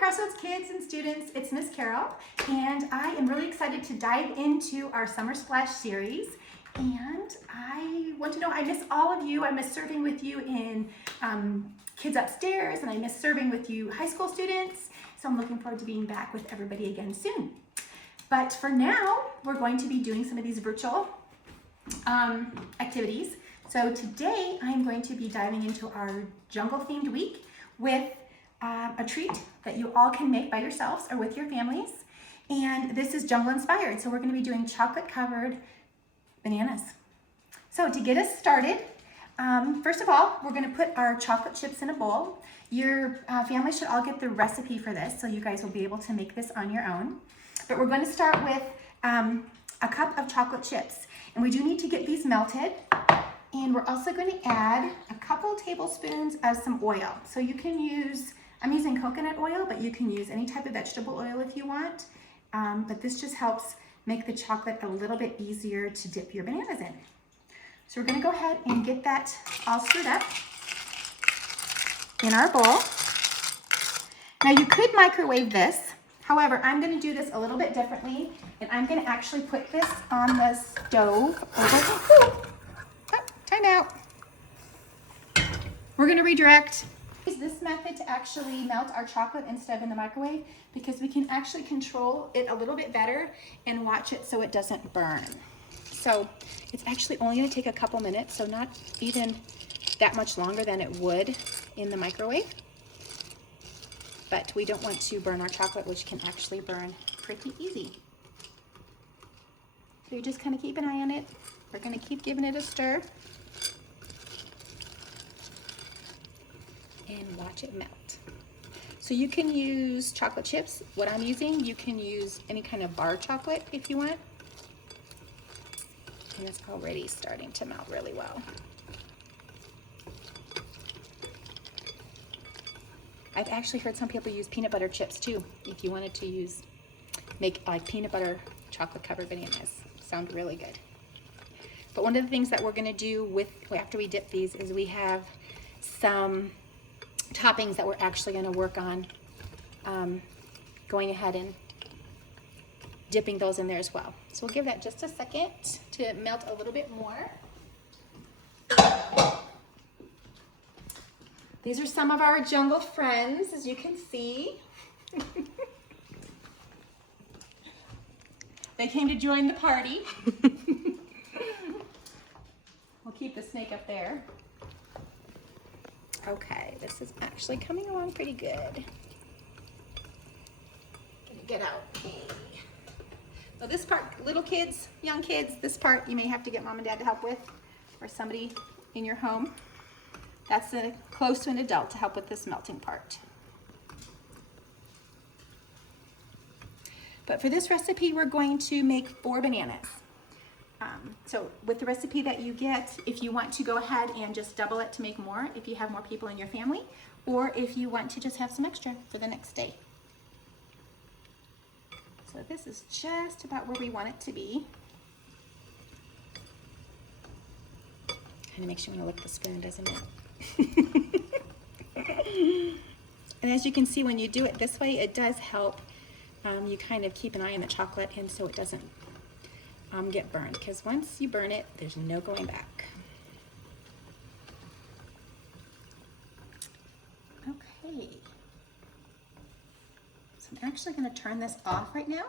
Crossroads kids and students, it's Miss Carol, and I am really excited to dive into our Summer Splash series. And I want to know, I miss all of you. I miss serving with you in Kids Upstairs, and I miss serving with you high school students. So I'm looking forward to being back with everybody again soon. But for now, we're going to be doing some of these virtual activities. So today I'm going to be diving into our jungle themed week with a treat that you all can make by yourselves or with your families. And this is jungle inspired. So we're going to be doing chocolate covered bananas. So to get us started, first of all, we're going to put our chocolate chips in a bowl. Your family should all get the recipe for this, so you guys will be able to make this on your own. But we're going to start with a cup of chocolate chips. And we do need to get these melted. And we're also going to add a couple tablespoons of some oil. So you can use, I'm using coconut oil, but you can use any type of vegetable oil if you want. But this just helps make the chocolate a little bit easier to dip your bananas in. So we're going to go ahead and get that all stirred up in our bowl. Now you could microwave this. However, I'm going to do this a little bit differently, and I'm going to actually put this on the stove. Oh, time out. We're going to redirect. Use this method to actually melt our chocolate instead of in the microwave, because we can actually control it a little bit better and watch it so it doesn't burn. So it's actually only going to take a couple minutes, so not even that much longer than it would in the microwave. But we don't want to burn our chocolate, which can actually burn pretty easy. So you just kind of keep an eye on it. We're going to keep giving it a stir and watch it melt. So you can use chocolate chips. What I'm using, you can use any kind of bar chocolate if you want. And it's already starting to melt really well. I've actually heard some people use peanut butter chips too, if you wanted to make like peanut butter chocolate covered bananas. Sound really good. But one of the things that we're gonna do after we dip these is we have some toppings that we're actually gonna work on going ahead and dipping those in there as well. So we'll give that just a second to melt a little bit more. These are some of our jungle friends, as you can see. They came to join the party. We'll keep the snake up there. Okay, this is actually coming along pretty good. Gonna get out. So this part, little kids, young kids, this part you may have to get mom and dad to help with, or somebody in your home that's close to an adult to help with this melting part. But for this recipe, we're going to make 4 bananas. So with the recipe that you get, if you want to go ahead and just double it to make more, if you have more people in your family, or if you want to just have some extra for the next day. So this is just about where we want it to be. Kind of makes you want to lick the spoon, doesn't it? And as you can see, when you do it this way, it does help you kind of keep an eye on the chocolate, and so it doesn't get burned, because once you burn it, there's no going back. Okay, so I'm actually going to turn this off right now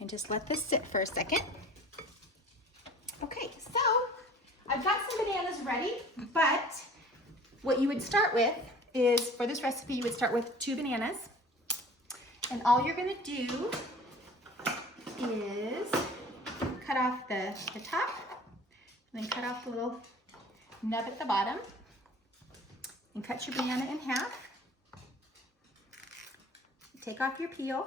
and just let this sit for a second. Okay, so I've got some bananas ready, but what you would start with is, for this recipe, you would start with 2 bananas. And all you're gonna do is cut off the top, and then cut off the little nub at the bottom, and cut your banana in half. Take off your peel.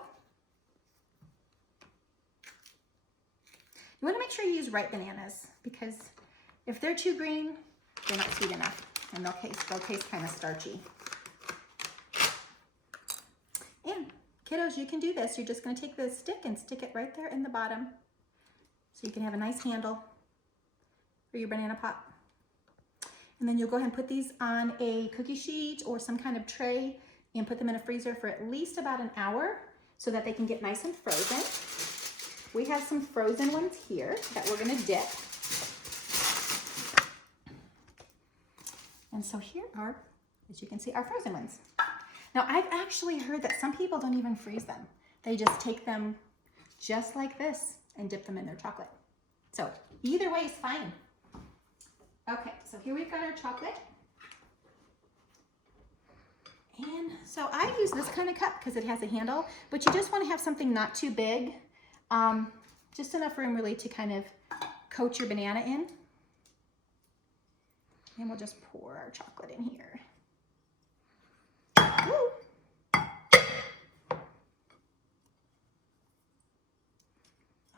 You wanna make sure you use ripe bananas, because if they're too green, they're not sweet enough, and they'll taste kind of starchy. And kiddos, you can do this. You're just going to take the stick and stick it right there in the bottom, so you can have a nice handle for your banana pop. And then you'll go ahead and put these on a cookie sheet or some kind of tray and put them in a freezer for at least about an hour so that they can get nice and frozen. We have some frozen ones here that we're gonna dip. And so here are, as you can see, our frozen ones. Now I've actually heard that some people don't even freeze them. They just take them just like this and dip them in their chocolate. So either way is fine. Okay, so here we've got our chocolate. And so I use this kind of cup because it has a handle, but you just want to have something not too big. Just enough room really to kind of coat your banana in. And we'll just pour our chocolate in here. Woo.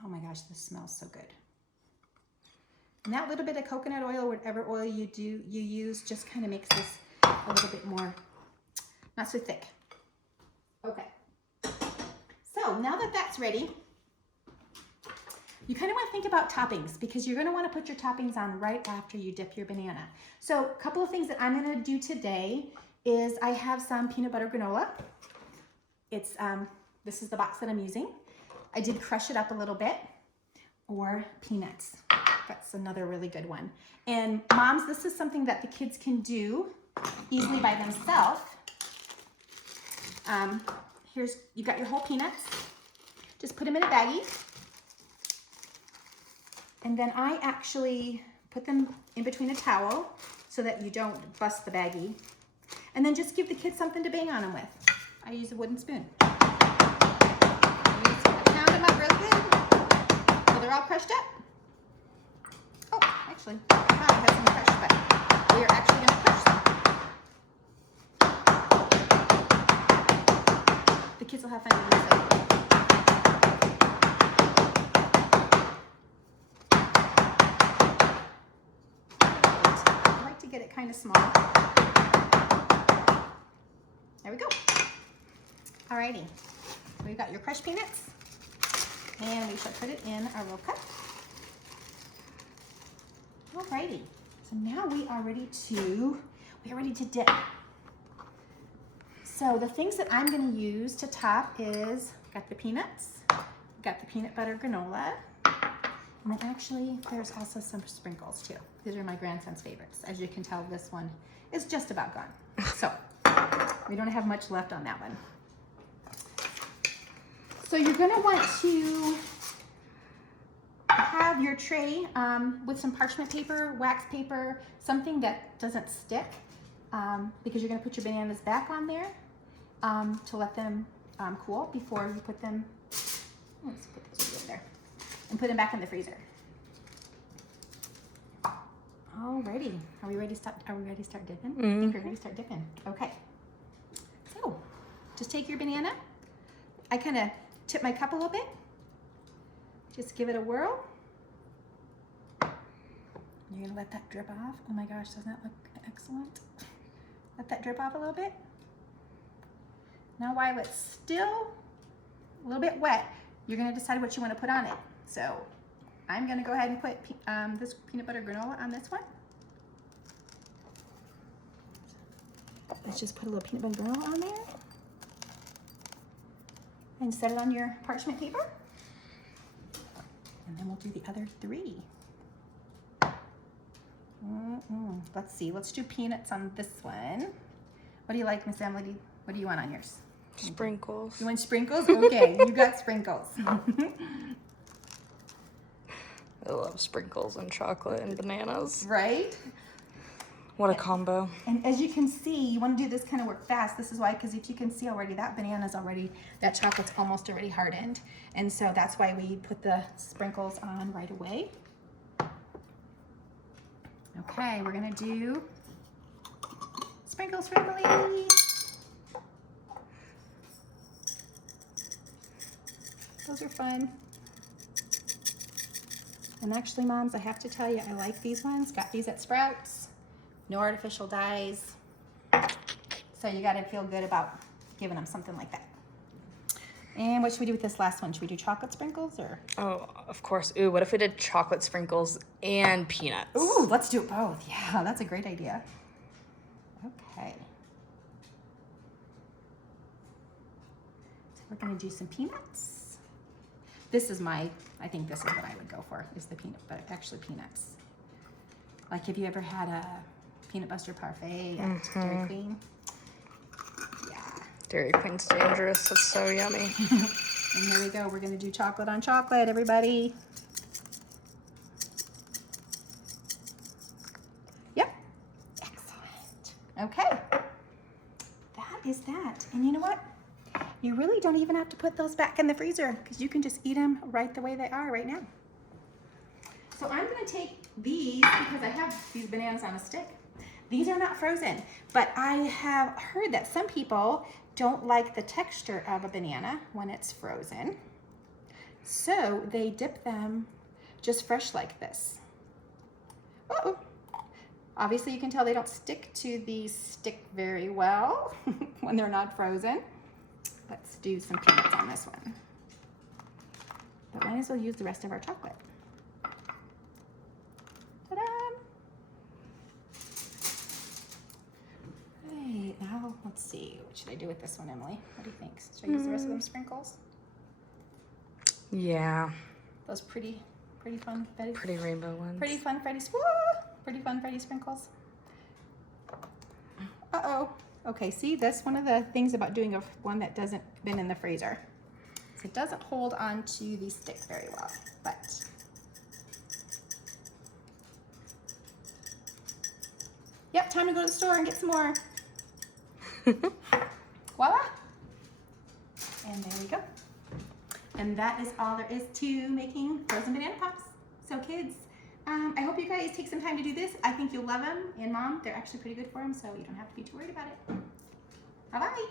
Oh my gosh, this smells so good. And that little bit of coconut oil, whatever oil you use, just kind of makes this a little bit more, not so thick. Okay. So now that that's ready, you kind of want to think about toppings because you're going to want to put your toppings on right after you dip your banana. So a couple of things that I'm going to do today is I have some peanut butter granola. It's this is the box that I'm using. I did crush it up a little bit, or peanuts. That's another really good one. And moms, this is something that the kids can do easily by themselves. You got your whole peanuts. Just put them in a baggie. And then I actually put them in between a towel so that you don't bust the baggie. And then just give the kids something to bang on them with. I use a wooden spoon. Pound them up real good so they're all crushed up. Oh, actually, I have some crushed, but we are actually going to crush them. The kids will have fun doing this. Get it kind of small. There we go. Alrighty, we've got your crushed peanuts, and we shall put it in our little cup. Alrighty, so now we are ready to dip. So the things that I'm going to use to top is got the peanuts, got the peanut butter granola. And then actually, there's also some sprinkles too. These are my grandson's favorites. As you can tell, this one is just about gone. So we don't have much left on that one. So you're gonna want to have your tray with some parchment paper, wax paper, something that doesn't stick, because you're gonna put your bananas back on there to let them cool before you put them, let's put this in there, and put them back in the freezer. Alrighty, are we ready to start dipping? I think we're ready to start dipping. Okay. So, just take your banana. I kind of tip my cup a little bit. Just give it a whirl. You're gonna let that drip off. Oh my gosh, doesn't that look excellent? Let that drip off a little bit. Now while it's still a little bit wet, you're gonna decide what you want to put on it. So I'm gonna go ahead and put this peanut butter granola on this one. Let's just put a little peanut butter granola on there. And set it on your parchment paper. And then we'll do the other three. Let's see, let's do peanuts on this one. What do you like, Miss Emily? What do you want on yours? Sprinkles. You want sprinkles? Okay, you got sprinkles. I love sprinkles and chocolate and bananas. Right? What a combo. And as you can see, you want to do this kind of work fast. This is why, because if you can see already, that chocolate's almost already hardened. And so that's why we put the sprinkles on right away. Okay, we're gonna do sprinkles for Emily. Those are fun. And actually, moms, I have to tell you, I like these ones. Got these at Sprouts. No artificial dyes. So you gotta feel good about giving them something like that. And what should we do with this last one? Should we do chocolate sprinkles or? Oh, of course. Ooh, what if we did chocolate sprinkles and peanuts? Ooh, let's do it both. Yeah, that's a great idea. Okay. We're gonna do some peanuts. This is I think this is what I would go for, is the peanut butter, actually peanuts. Like, have you ever had a peanut butter parfait at Dairy Queen? Yeah. Dairy Queen's dangerous. It's so yummy. And here we go. We're gonna do chocolate on chocolate, everybody. Yep. Excellent. Okay. That is that. And you know what? You really don't even have to put those back in the freezer, because you can just eat them right the way they are right now. So I'm gonna take these, because I have these bananas on a stick. These are not frozen, but I have heard that some people don't like the texture of a banana when it's frozen. So they dip them just fresh like this. Uh-oh. Obviously you can tell they don't stick to the stick very well when they're not frozen. Let's do some peanuts on this one. But might as well use the rest of our chocolate. Ta-da! Right, now let's see. What should I do with this one, Emily? What do you think? Should I use the rest of them sprinkles? Yeah. Those pretty fun, Pretty rainbow ones. pretty fun Freddy sprinkles. Uh-oh. Okay, see, that's one of the things about doing one that doesn't been in the freezer. So it doesn't hold on to the stick very well, but. Yep, time to go to the store and get some more. Voila. And there we go. And that is all there is to making frozen banana pops. So kids, I hope you guys take some time to do this. I think you'll love them. And Mom, they're actually pretty good for them, so you don't have to be too worried about it. Bye-bye.